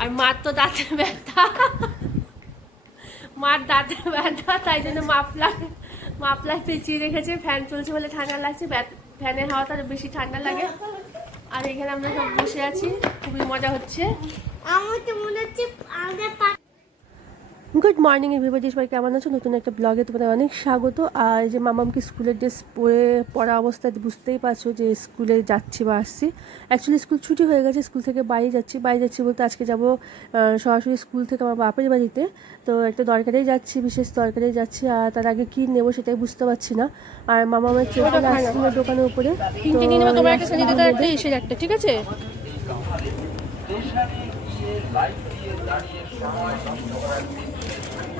আর মার তো দাঁতের ব্যথা। মার দাঁতের ব্যথা, তাই জন্য মাফলার মাফলার পেঁচিয়ে রেখেছে, ফ্যান চলছে বলে ঠান্ডা লাগছে ফ্যানের হাওয়াটা আরও বেশি ঠান্ডা লাগে। আর এখানে আমরা সব বসে আছি, খুবই মজা হচ্ছে। আমার তো মনে হচ্ছে গুড মর্নিং এভরিবডি সবাই কেমন আছো? নতুন একটা ব্লগে তোমাদের অনেক স্বাগত। আর এই যে মামামকে স্কুলের ড্রেস পরে পড়া অবস্থায় বুঝতেই পারছ যে স্কুলে যাচ্ছি বা আসছি। অ্যাকচুয়ালি স্কুল ছুটি হয়ে গেছে স্কুল থেকে বাড়ি যাচ্ছি। বাড়ি যাচ্ছি বলতে আজকে যাব সরাসরি স্কুল থেকে আমার বাপের বাড়িতে। তো একটা দরকারেই যাচ্ছি বিশেষ দরকারেই যাচ্ছি। আর তার আগে কী নেব সেটাই বুঝতে পারছি না। আর মামামের চোখে আইসক্রিমের দোকানের উপরে। একটা ঠিক আছে? স্টেশনে গিয়ে লাইন দিয়ে দাঁড়িয়ে সময় নষ্ট করার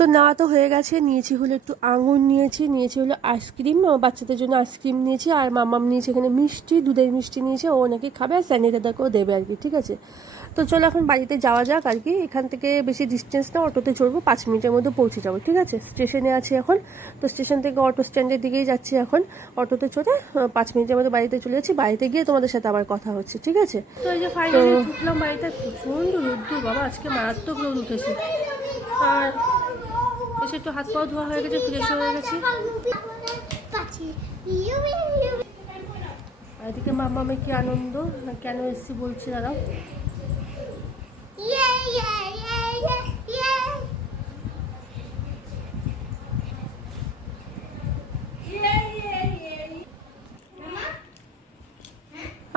তো নেওয়া তো হয়ে গেছে। নিয়েছি হলো একটু আঙুর নিয়েছি নিয়েছি হলো আইসক্রিম বাচ্চাদের জন্য আইসক্রিম নিয়েছি, আর মামাম নিয়েছে এখানে মিষ্টি, দুধের মিষ্টি নিয়েছে, ও নাকি খাবে, আর স্যানিটাইজারকেও দেবে আর কি, ঠিক আছে? তো চলো এখন বাড়িতে যাওয়া যাক আর কি, এখান থেকে বেশি ডিস্টেন্স না, অটোতে চড়বো, পাঁচ মিনিটের মধ্যে পৌঁছে যাব, ঠিক আছে? স্টেশনে আছি এখন, তো স্টেশন থেকে অটো স্ট্যান্ডের দিকেই যাচ্ছি এখন, অটোতে চড়ে পাঁচ মিনিটের মধ্যে বাড়িতে চলে যাচ্ছি, বাড়িতে গিয়ে তোমাদের সাথে আবার কথা হচ্ছে, ঠিক আছে? তো এই যে ফাইনালি ঢুকলাম বাড়িতে, প্রচণ্ড রোদ্দুর, বাবা, আজকে মারাত্মক রোদ উঠেছে। আর এসে একটু হাত পাও ধোয়া হয়ে গেছে ফ্রেশ হয়ে গেছি। এদিকে মামামে কি আনন্দ? কেন এসছি বলছি দাদা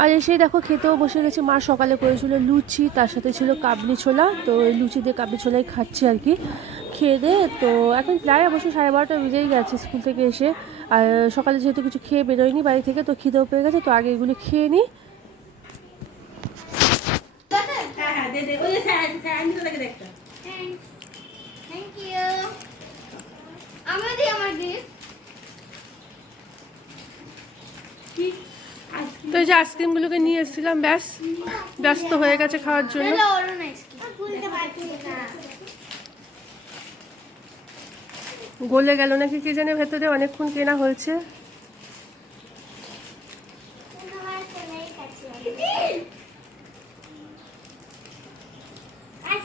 আর এসেই দেখো, খেতেও বসে গেছে। মা সকালে করেছিল লুচি, তার সাথে ছিল কাবলি ছোলা। তো লুচি দিয়ে কাবলি ছোলাই খাচ্ছি আর কি। খেয়ে দে। তো এখন প্রায় অবশ্য সাড়ে বারোটা বেজেই গেছে স্কুল থেকে এসে। আর সকালে যেহেতু কিছু খেয়ে বেরোয়নি বাড়ি থেকে, তো খিদেও পেয়ে গেছে, তো আগে এগুলো খেয়ে নিই তো যে আইসক্রিমগুলোকে নিয়ে এসেছিলাম, ব্যাস। ব্যস্ত হয়ে গেছে খাওয়ার জন্য হ্যালো অরুণ আইসক্রিম ভুলতে পারছি না গলে গেল নাকি কে জানে ভেতরে অনেকক্ষণ কেনা হয়েছে।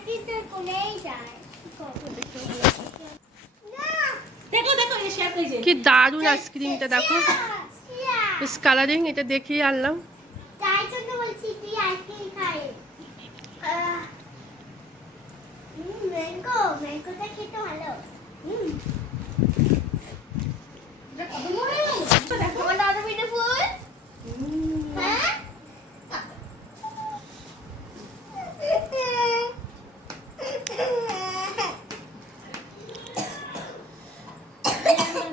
কি করব? না দেখো দেখো এই শেপ এই যে। কি দারুণ আইসক্রিমটা দেখো। বেশ কালারিং এটা দেখিয়ে আনলাম। ম্যাঙ্গো ম্যাঙ্গোটা খেতে ভালো। হুম আমার দাদা বিউটিফুল হ্যাঁ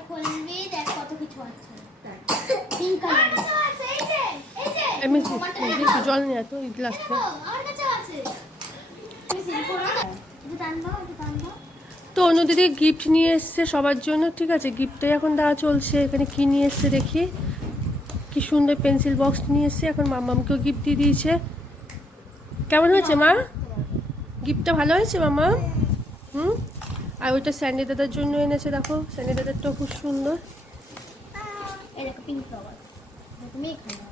খুলবি দেখ কত কিছু আছে পিঙ্ক কালার আছে এই যে এই যে আমি একটু জল নিয়ে তো এই গ্লাসটা দেখো, আমার কাছেও আছে তুমি সিলিকন না টান দাও একটু টান দাও। তো অন্য দিদি গিফট নিয়ে এসছে সবার জন্য ঠিক আছে? গিফটটাই এখন দেওয়া চলছে। এখানে কি নিয়ে এসছে দেখি। কি সুন্দর পেন্সিল বক্স নিয়ে এসছে। এখন মামামকেও গিফট দিয়ে দিয়েছে। কেমন হয়েছে মা? গিফটটা ভালো হয়েছে মামা? হুম? আর ওইটা স্যান্ডি দাদার জন্য এনেছে দেখো। স্যান্ডি দাদারটাও খুব সুন্দর। এই তুমি এখানে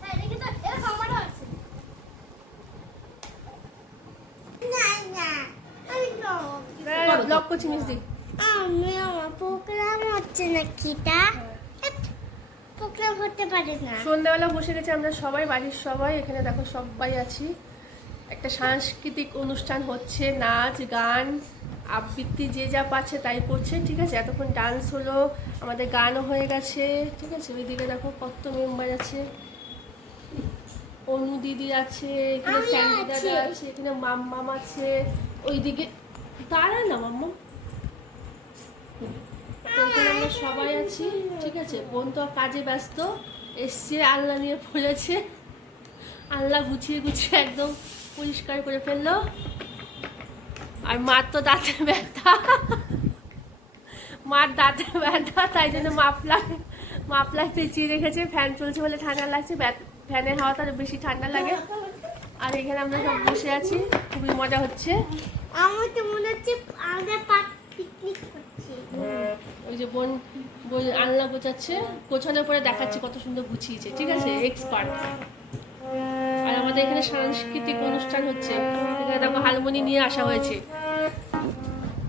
হ্যাঁ দেখি তো এরকম আমারও আছে না না আমি দি আমি আমার প্রোগ্রাম হচ্ছে না কিটা প্রোগ্রাম হতে পারে না সন্ধ্যাবেলা বসে গেছি আমরা সবাই বাড়ির সবাই। এখানে দেখো সবাই আছি। একটা সাংস্কৃতিক অনুষ্ঠান হচ্ছে নাচ গান আবৃত্তি যে যা পাচ্ছে তাই করছে ঠিক আছে? এতক্ষণ ডান্স হলো আমাদের গানও হয়ে গেছে ঠিক আছে? ওইদিকে দেখো কত মেম্বার আছে। অনু দিদি আছে এখানে স্যান্ডি দাদা আছে এখানে মাম্মাম আছে। ওইদিকে তারা না এখানে আমরা সবাই আছি ঠিক আছে? বোন তো কাজে ব্যস্ত এসছে আল্লাহ নিয়ে পড়েছে আল্লাহ গুছিয়ে গুছিয়ে একদম পরিষ্কার করে ফেলল। আর মার তো দাঁতের ব্যথা। মার দাঁতের ব্যথা তাই জন্য মাফলার মাফলার পেঁচিয়ে রেখেছে ফ্যান চলছে বলে ঠান্ডা লাগছে ফ্যানের হাওয়াটা বেশি ঠান্ডা লাগে। আর এখানে আমরা সব বসে আছি খুবই মজা হচ্ছে। আমার তো মনে হচ্ছে আমরা পিকনিক করছি। ওই যে বোন বোন আলনা গোছাচ্ছে, গোছানোর পরে দেখাচ্ছি কত সুন্দর গুছিয়েছে, ঠিক আছে? এক্সপার্ট আর আমাদের এখানে সাংস্কৃতিক অনুষ্ঠান হচ্ছে। এখানে দেখো হারমোনি নিয়ে আসা হয়েছে।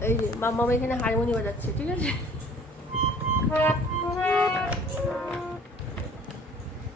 এই যে মাম্মা এখানে হারমোনি বাজাচ্ছে, ঠিক আছে?